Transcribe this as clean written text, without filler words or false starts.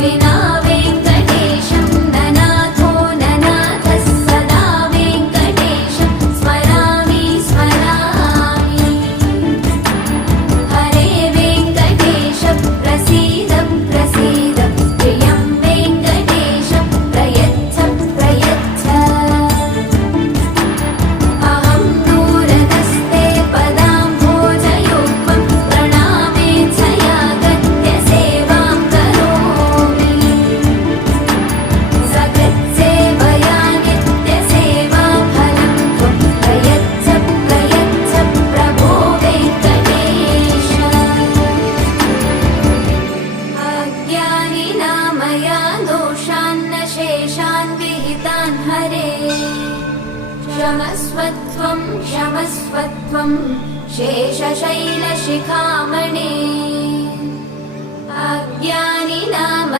विना वेङ्कटेशं ननाथो ननाथः सदा वेङ्कटेशं स्मरामि स्मरामि। हरे वेङ्कटेश प्रसीद प्रसीद प्रियं वेङ्कटेश प्रयच्छ प्रयच्छ। अहं दूरतस्ते पदाम्भोजयुग्मं प्रणामेच्छयागत्य सेवां करोमि। सकृत्सेवया नित्यसेवाफलं त्वं प्रयच्छ प्रयच्छ प्रभो वेङ्कटेश। अज्ञानिना मया दोषान्न शेषान् विहितान् हरे। क्षमस्वत्वं क्षमस्वत्वं शेषशैलशिखामणे। अज्ञानिना